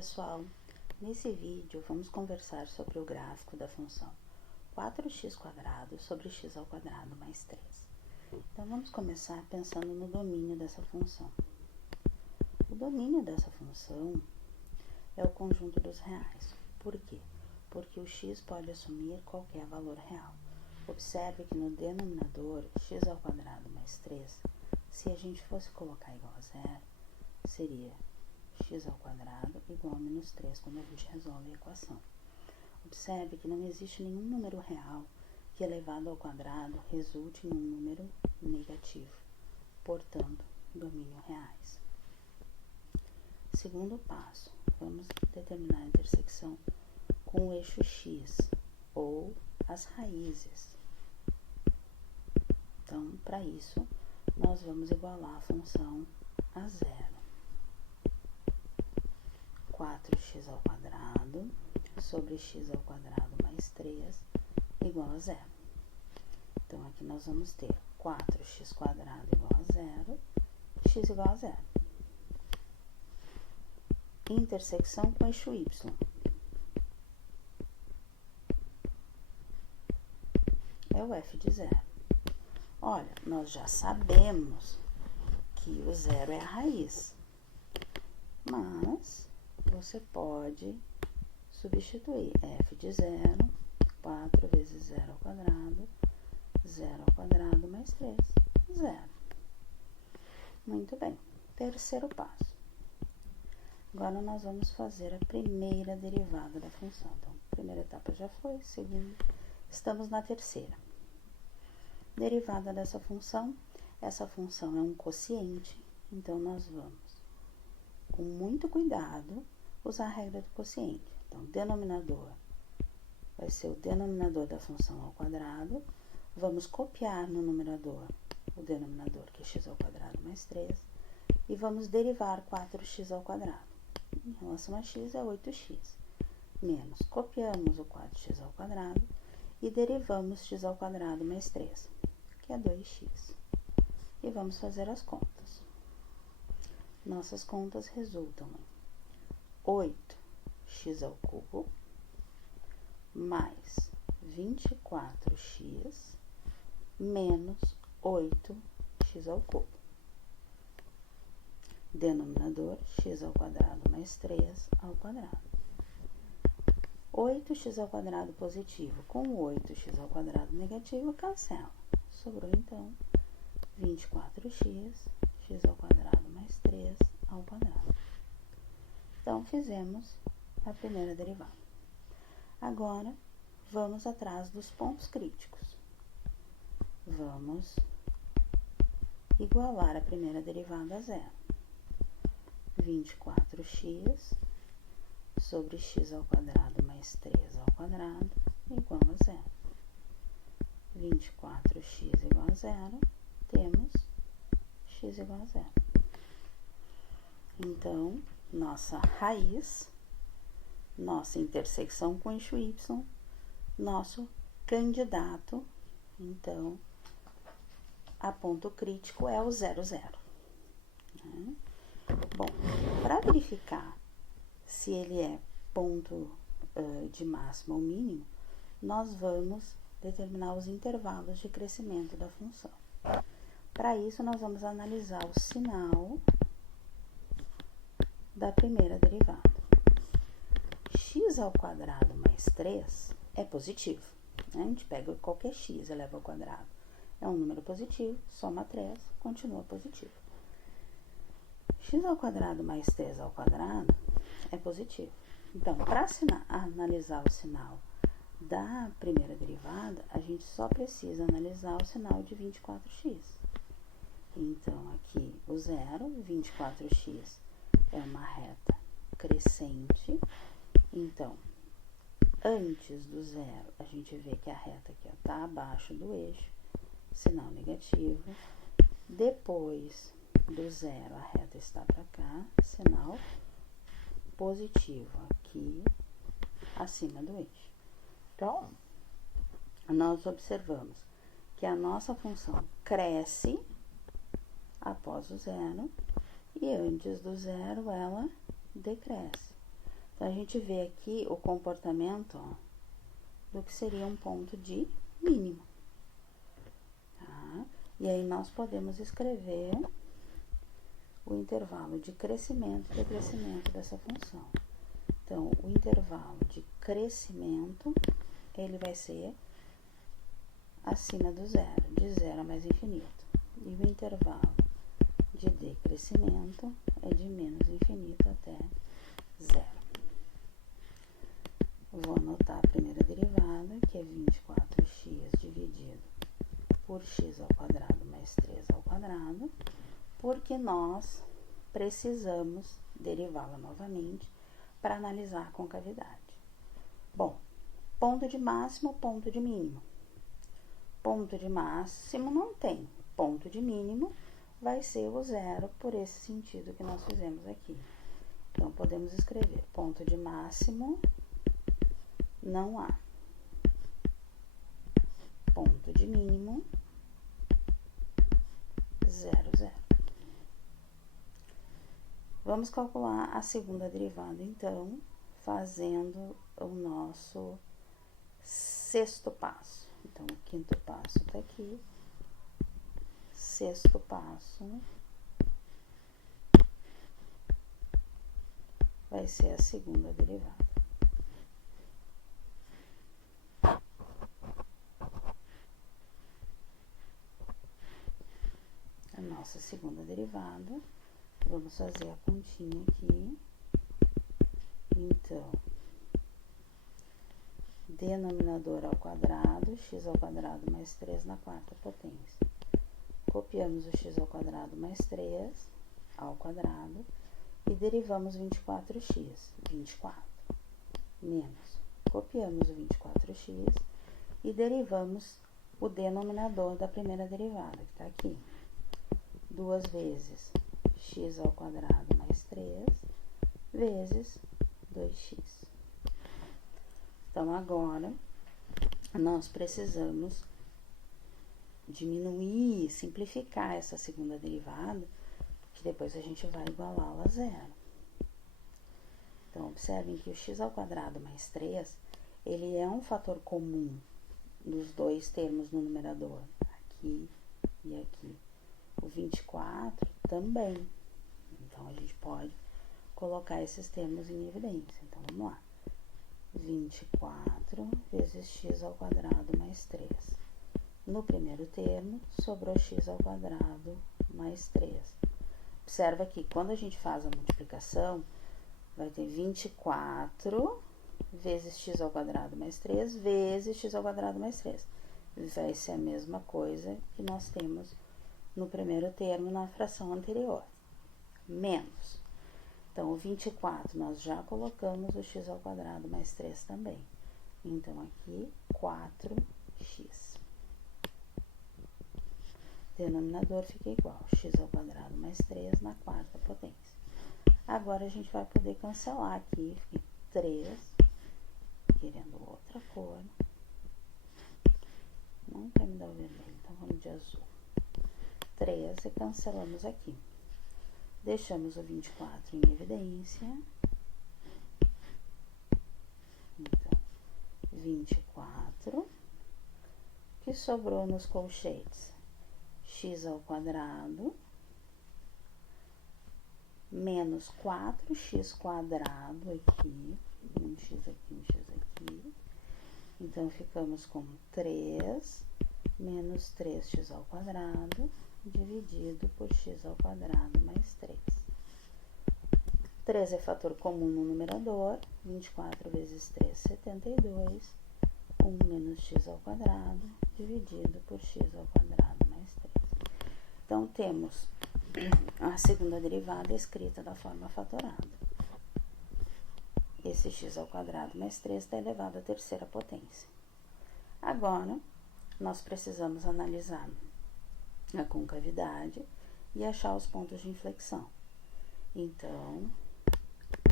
pessoal, nesse vídeo vamos conversar sobre o gráfico da função 4x² sobre x² mais 3. Então vamos começar pensando no domínio dessa função. O domínio dessa função é o conjunto dos reais. Por quê? Porque o x pode assumir qualquer valor real. Observe que no denominador x² mais 3, se a gente fosse colocar igual a zero, seria x² igual a menos 3 quando a gente resolve a equação. Observe que não existe nenhum número real que elevado ao quadrado resulte em um número negativo, portanto, domínio reais. Segundo passo, vamos determinar a intersecção com o eixo x, ou as raízes. Então, para isso, nós vamos igualar a função a zero. 4x² sobre x² mais 3 igual a zero. Então, aqui nós vamos ter 4x² igual a zero, x igual a zero. Intersecção com o eixo y. É o f de zero. Olha, nós já sabemos que o zero é a raiz, mas você pode substituir f de zero, 4 vezes 0 ao quadrado, 0 ao quadrado mais 3, zero. Muito bem. Terceiro passo. Agora nós vamos fazer a primeira derivada da função. Então, a primeira etapa já foi, segunda, estamos na terceira. Derivada dessa função, essa função é um quociente, então nós vamos, com muito cuidado, usar a regra do quociente. Então, denominador vai ser o denominador da função ao quadrado, vamos copiar no numerador o denominador, que é x² mais 3, e vamos derivar 4x². Em relação a x é 8x, menos, copiamos o 4x² e derivamos x² mais 3, que é 2x. E vamos fazer as contas. Nossas contas resultam em 8x² mais 24x menos 8x². Denominador x² mais 3 ao quadrado. 8x² positivo com 8x² negativo cancela. Sobrou então 24x, x² mais 3 ao quadrado. Então, fizemos a primeira derivada. Agora, vamos atrás dos pontos críticos. Vamos igualar a primeira derivada a zero. 24x sobre x² mais 3 ao quadrado igual a zero. 24x igual a zero, temos x igual a zero. Então, nossa raiz, nossa intersecção com o eixo y, nosso candidato, então, a ponto crítico é o 0, 0. Né? Bom, para verificar se ele é ponto de máximo ou mínimo, nós vamos determinar os intervalos de crescimento da função. Para isso, nós vamos analisar o sinal da primeira derivada. x² mais 3 é positivo. Né? A gente pega qualquer x eleva ao quadrado. É um número positivo, soma 3, continua positivo. x² mais 3 ao quadrado é positivo. Então, para analisar o sinal da primeira derivada, a gente só precisa analisar o sinal de 24x. Então, aqui o zero, 24x é uma reta crescente. Então, antes do zero, a gente vê que a reta aqui está abaixo do eixo, sinal negativo. Depois do zero, a reta está para cá, sinal positivo aqui acima do eixo. Então, nós observamos que a nossa função cresce após o zero e antes do zero ela decresce. Então, a gente vê aqui o comportamento, ó, do que seria um ponto de mínimo. Tá? E aí, nós podemos escrever o intervalo de crescimento e decrescimento dessa função. Então, o intervalo de crescimento, ele vai ser acima do zero, de zero a mais infinito. E o intervalo de decrescimento é de menos infinito até zero. Vou anotar a primeira derivada, que é 24x dividido por x ao quadrado mais 3 ao quadrado, porque nós precisamos derivá-la novamente para analisar a concavidade. Bom, ponto de máximo, ponto de mínimo. Ponto de máximo não tem. Ponto de mínimo vai ser o zero, por esse sentido que nós fizemos aqui. Então, podemos escrever ponto de máximo, não há. Ponto de mínimo, 0, 0. Vamos calcular a segunda derivada, então, fazendo o nosso sexto passo. Então, o quinto passo está aqui. Sexto passo vai ser a segunda derivada. A nossa segunda derivada, vamos fazer a continha aqui. Então, denominador ao quadrado, x ao quadrado mais 3 na quarta potência. Copiamos o x ao quadrado mais 3 ao quadrado e derivamos 24x, 24, menos. Copiamos o 24x e derivamos o denominador da primeira derivada, que está aqui. 2 vezes x ao quadrado mais 3 vezes 2x. Então, agora, nós precisamos diminuir, simplificar essa segunda derivada, que depois a gente vai igualá-la a zero. Então, observem que o x ao quadrado mais 3, ele é um fator comum dos dois termos no numerador, aqui e aqui. O 24 também. Então, a gente pode colocar esses termos em evidência. Então, vamos lá. 24 vezes x ao quadrado mais 3. No primeiro termo, sobrou x ao quadrado mais 3. Observa que quando a gente faz a multiplicação, vai ter 24 vezes x ao quadrado mais 3 vezes x ao quadrado mais 3. Vai ser a mesma coisa que nós temos no primeiro termo na fração anterior. Menos. Então, o 24 nós já colocamos o x ao quadrado mais 3 também. Então, aqui, 4x. Denominador fica igual, x ao quadrado mais 3 na quarta potência. Agora, a gente vai poder cancelar aqui, fica 3, querendo outra cor. Não quer me dar o vermelho, então vamos de azul. 3 e cancelamos aqui. Deixamos o 24 em evidência. Então, 24, que sobrou nos colchetes, x ao quadrado, menos 4x quadrado aqui, um x aqui, um x aqui. Então, ficamos com 3 menos 3x ao quadrado, dividido por x ao quadrado mais 3. 3 é fator comum no numerador, 24 vezes 3, 72. 1 menos x ao quadrado, dividido por x ao quadrado mais 3. Então, temos a segunda derivada escrita da forma fatorada. Esse x ao quadrado mais 3 está elevado à terceira potência. Agora, nós precisamos analisar a concavidade e achar os pontos de inflexão. Então,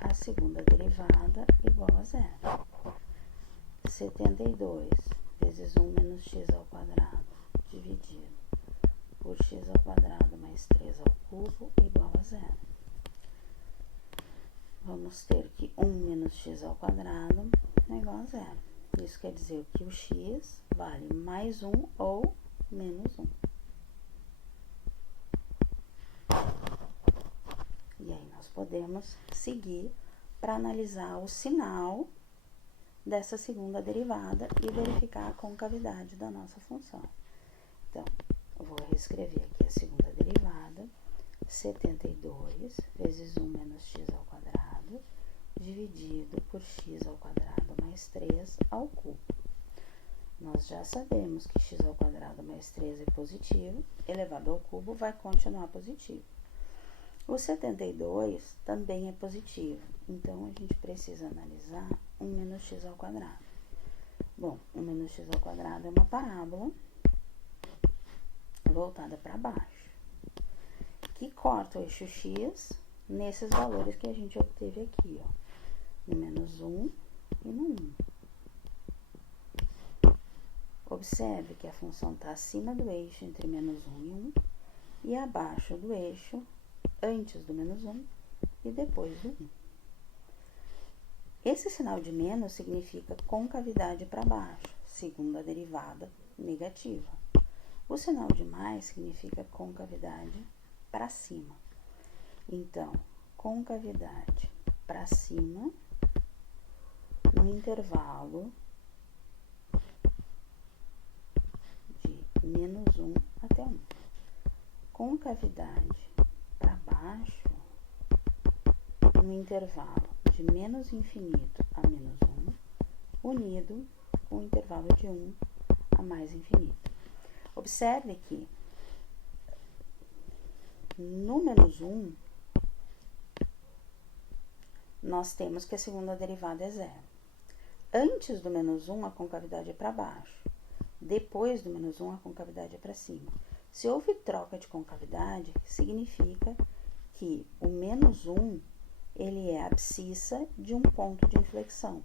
a segunda derivada igual a zero. 72 vezes 1 menos x ao quadrado dividido por x ao quadrado mais 3 ao cubo igual a zero. vamos ter que 1 menos x ao quadrado é igual a zero. Isso quer dizer que o x vale mais 1 ou menos 1. E aí nós podemos seguir para analisar o sinal dessa segunda derivada e verificar a concavidade da nossa função. Então, eu vou reescrever aqui a segunda derivada, 72 vezes 1 menos x ao quadrado, dividido por x ao quadrado mais 3 ao cubo. Nós já sabemos que x ao quadrado mais 3 é positivo, elevado ao cubo vai continuar positivo. O 72 também é positivo, então a gente precisa analisar 1 menos x ao quadrado. Bom, 1 menos x ao quadrado é uma parábola voltada para baixo, que corta o eixo x nesses valores que a gente obteve aqui, ó, no menos 1 e no 1. Observe que a função está acima do eixo entre menos 1 e 1 e abaixo do eixo antes do menos 1 e depois do 1. Esse sinal de menos significa concavidade para baixo, segunda derivada negativa. O sinal de mais significa concavidade para cima. Então, concavidade para cima no intervalo de menos 1 até 1. Concavidade para baixo no intervalo de menos infinito a menos 1, unido com o intervalo de 1 a mais infinito. Observe que no menos 1, nós temos que a segunda derivada é zero. Antes do menos 1, a concavidade é para baixo. Depois do menos 1, a concavidade é para cima. Se houve troca de concavidade, significa que o menos 1, ele é a abscissa de um ponto de inflexão.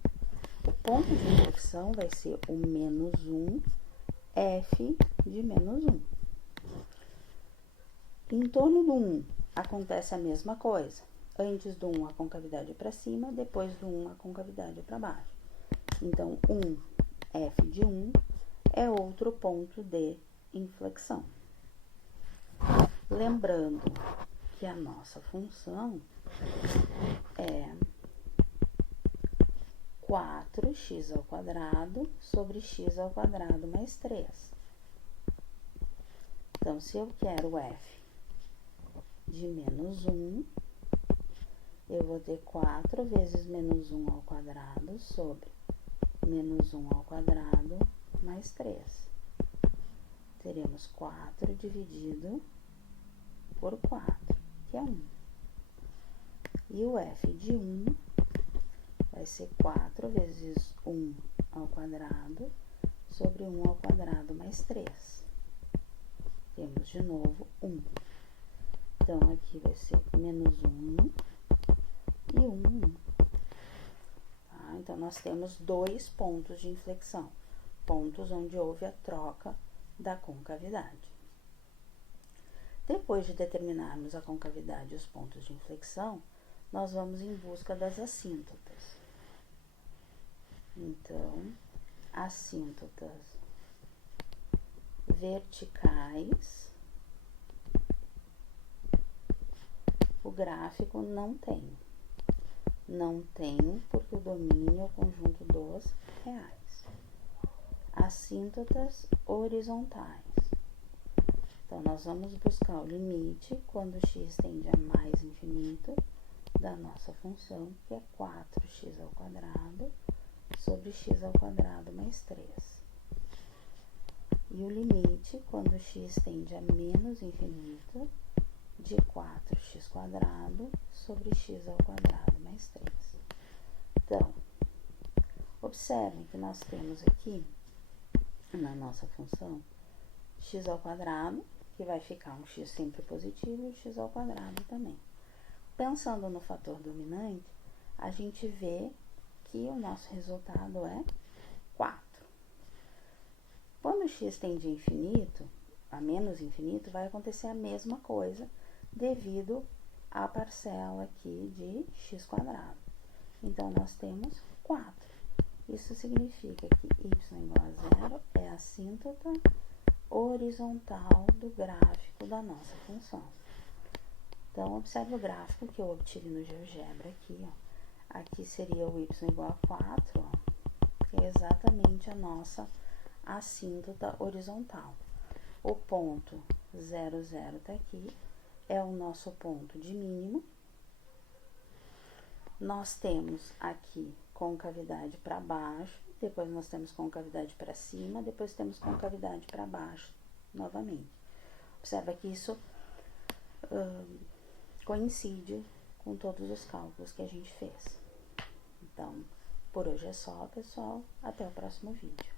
O ponto de inflexão vai ser o menos 1, f de menos 1. Em torno do 1, acontece a mesma coisa. Antes do 1, a concavidade é para cima, depois do 1, a concavidade é para baixo. Então, 1, f de 1, é outro ponto de inflexão. Lembrando que a nossa função é 4x ao quadrado sobre x ao quadrado mais 3. Então, se eu quero f de menos 1, eu vou ter 4 vezes menos 1 ao quadrado sobre menos 1 ao quadrado mais 3. Teremos 4 dividido por 4, que é 1. E o f de 1 vai ser 4 vezes 1 ao quadrado sobre 1 ao quadrado mais 3. Temos de novo 1. Então, aqui vai ser menos 1 e 1. Tá? Então, nós temos dois pontos de inflexão. Pontos onde houve a troca da concavidade. Depois de determinarmos a concavidade e os pontos de inflexão, nós vamos em busca das assíntotas. Então, assíntotas verticais, o gráfico não tem. Não tem porque o domínio é o conjunto dos reais. Assíntotas horizontais. Então, nós vamos buscar o limite quando x tende a mais infinito da nossa função, que é 4x ao quadrado sobre x ao quadrado mais 3. E o limite quando x tende a menos infinito de 4x quadrado sobre x ao quadrado mais 3. Então, observem que nós temos aqui, na nossa função, x ao quadrado, que vai ficar um x sempre positivo, e o x ao quadrado também. Pensando no fator dominante, a gente vê que o nosso resultado é 4. Quando x tende a infinito, a menos infinito, vai acontecer a mesma coisa devido a parcela aqui de x quadrado. Então, nós temos 4. Isso significa que y igual a 0 é a assíntota horizontal do gráfico da nossa função. Então, observe o gráfico que eu obtive no GeoGebra aqui, ó. Aqui seria o y igual a 4, ó, que é exatamente a nossa assíntota horizontal. O ponto 0, 0 tá aqui, é o nosso ponto de mínimo. Nós temos aqui concavidade para baixo, depois nós temos concavidade para cima, depois temos concavidade para baixo novamente. Observa que isso coincide com todos os cálculos que a gente fez. Então, por hoje é só, pessoal. Até o próximo vídeo.